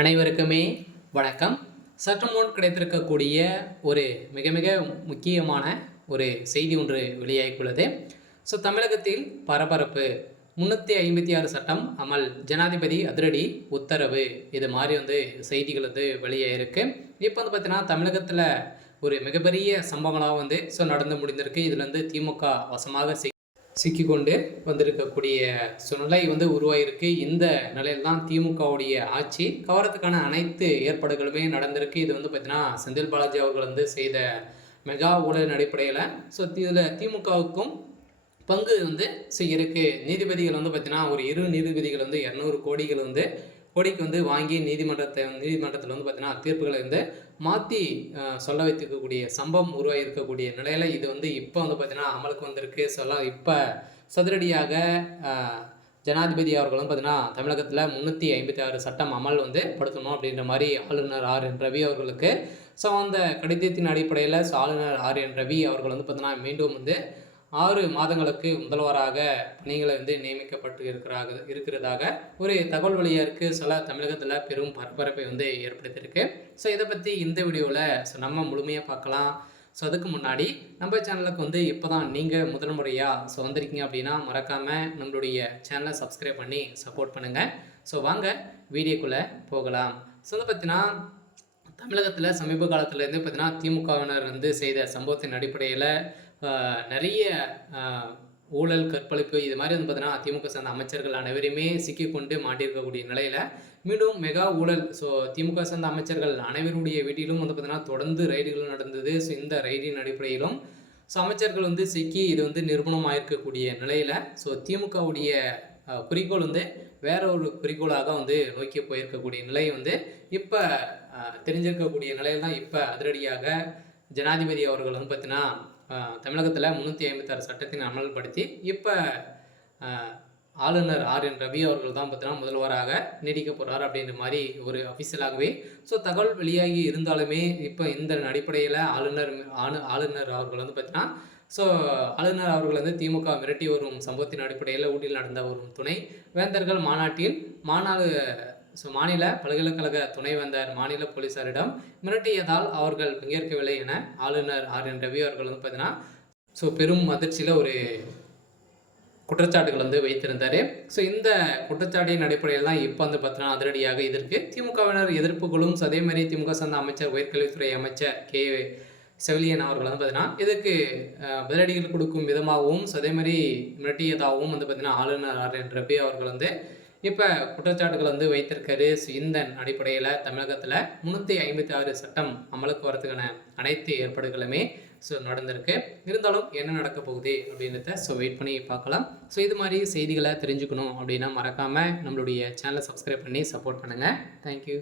அனைவருக்குமே வணக்கம். சற்று முன் கிடைத்திருக்கக்கூடிய ஒரு மிக மிக முக்கியமான ஒரு செய்தி ஒன்று வெளியாகியுள்ளது. தமிழகத்தில் பரபரப்பு. 356 சட்டம் அமல், ஜனாதிபதி அதிரடி உத்தரவு. இது மாதிரி செய்திகள் வெளியாயிருக்கு. இப்போ பார்த்தீங்கன்னா தமிழகத்தில் ஒரு மிகப்பெரிய சம்பவங்களாக நடந்து முடிந்திருக்கு. இதில் திமுக வசமாக சிக்கிக்கொண்டு வந்திருக்கக்கூடிய சூழ்நிலை உருவாயிருக்கு. இந்த நிலையில் தான் திமுகவுடைய ஆட்சி கவரத்துக்கான அனைத்து ஏற்பாடுகளுமே நடந்திருக்கு. இது பார்த்தீங்கன்னா செந்தில் பாலாஜி அவர்கள் செய்த மெகா ஊழலின் அடிப்படையில் இதில் திமுகவுக்கும் பங்கு இருக்கு. நீதிபதிகள் பார்த்தீங்கன்னா ஒரு 2 நீதிபதிகள் 200 கோடிக்கு வாங்கி நீதிமன்றத்தில் பார்த்தீங்கன்னா தீர்ப்புகளை மாற்றி சொல்ல வைத்திருக்கக்கூடிய சம்பவம் உருவாகி இருக்கக்கூடிய நிலையில் இது இப்போ பார்த்தீங்கன்னா அமலுக்கு வந்திருக்கு. இப்போ சதுரடியாக ஜனாதிபதி அவர்களும் பார்த்தீங்கன்னா தமிழகத்தில் 356 சட்டம் அமல் படுத்தணும் அப்படின்ற மாதிரி ஆளுநர் RN ரவி அவர்களுக்கு அந்த கடிதத்தின் அடிப்படையில் ஆளுநர் RN ரவி அவர்கள் பார்த்தீங்கன்னா மீண்டும் 6 மாதங்களுக்கு முதல்வராக பணிகளை நியமிக்கப்பட்டு இருக்கிறதாக ஒரு தகவல் வெளியாக இருக்குது. தமிழகத்தில் பெரும் பரபரப்பை ஏற்படுத்தியிருக்கு. இதை பற்றி இந்த வீடியோவில் நம்ம முழுமையாக பார்க்கலாம். அதுக்கு முன்னாடி நம்ம சேனலுக்கு இப்போ தான் நீங்கள் முதல் முறையாக வந்திருக்கீங்க அப்படின்னா மறக்காமல் நம்மளுடைய சேனலை சப்ஸ்கிரைப் பண்ணி சப்போர்ட் பண்ணுங்கள். வாங்க வீடியோக்குள்ளே போகலாம். பார்த்தீங்கன்னா தமிழகத்தில் சமீப காலத்துலேருந்து பார்த்தீங்கன்னா திமுகவினர் செய்த சம்பவத்தின் அடிப்படையில் நிறைய ஊழல், கற்பழிப்பு இது மாதிரி பார்த்தீங்கன்னா திமுக சார்ந்த அமைச்சர்கள் அனைவருமே சிக்கிக்கொண்டு மாட்டியிருக்கக்கூடிய நிலையில் மீண்டும் மெகா ஊழல். திமுக சார்ந்த அமைச்சர்கள் அனைவருடைய வீட்டிலும் பார்த்தீங்கன்னா தொடர்ந்து ரைடுகள் நடந்தது. இந்த ரைடின் அடிப்படையிலும் அமைச்சர்கள் சிக்கி இது நிரூபணமாயிருக்கக்கூடிய நிலையில் திமுகவுடைய குறிக்கோள் வேற ஒரு குறிக்கோளாக நோக்கி போயிருக்கக்கூடிய நிலை இப்போ தெரிஞ்சிருக்கக்கூடிய நிலையில் தான் இப்போ அதிரடியாக ஜனாதிபதி அவர்கள் பார்த்தீங்கன்னா தமிழகத்தில் 356 சட்டத்தினை அமல்படுத்தி இப்போ ஆளுநர் RN ரவி அவர்கள் தான் பார்த்தீங்கன்னா முதல்வராக நீடிக்க போகிறார் அப்படின்ற மாதிரி ஒரு அஃபிஷியலாகவே தகவல் வெளியாகி இருந்தாலுமே இப்போ இந்த அடிப்படையில் ஆளுநர் அவர்கள் பார்த்தீங்கன்னா ஆளுநர் அவர்கள் திமுக மிரட்டி வரும் சம்பவத்தின் அடிப்படையில் ஊட்டியில் நடந்த ஒரு துணை வேந்தர்கள் மாநாட்டில் மாநில பல்கலைக்கழக துணைவேந்தர் மாநில போலீசாரிடம் மிரட்டியதால் அவர்கள் பங்கேற்கவில்லை என ஆளுநர் RN ரவி அவர்கள் பார்த்தீங்கன்னா பெரும் அதிர்ச்சியில் ஒரு குற்றச்சாட்டுகள் வைத்திருந்தார். இந்த குற்றச்சாட்டின் அடிப்படையில் தான் இப்போ பார்த்தீங்கன்னா அதிரடியாக இதற்கு திமுகவினர் எதிர்ப்புகளும் அதே மாதிரி திமுக சார்ந்த அமைச்சர் உயர்கல்வித்துறை அமைச்சர் K செவிலியன் அவர்கள் பார்த்தீங்கன்னா இதுக்கு பதிலடிகள் கொடுக்கும் விதமாகவும் அதே மாதிரி மிரட்டியதாகவும் பார்த்தீங்கன்னா ஆளுநர் RN ரவி அவர்கள் இப்போ குற்றச்சாட்டுகள் வைத்திருக்காரு. இந்த அடிப்படையில் தமிழகத்தில் 356 சட்டம் அமலுக்கு வரதுக்கான அனைத்து ஏற்பாடுகளுமே நடந்திருக்கு. இருந்தாலும் என்ன நடக்க போகுது அப்படின்றத வெயிட் பண்ணி பார்க்கலாம். இது மாதிரி செய்திகளை தெரிஞ்சுக்கணும் அப்படின்னா மறக்காமல் நம்மளுடைய சேனலை சப்ஸ்கிரைப் பண்ணி சப்போர்ட் பண்ணுங்கள். தேங்க்யூ.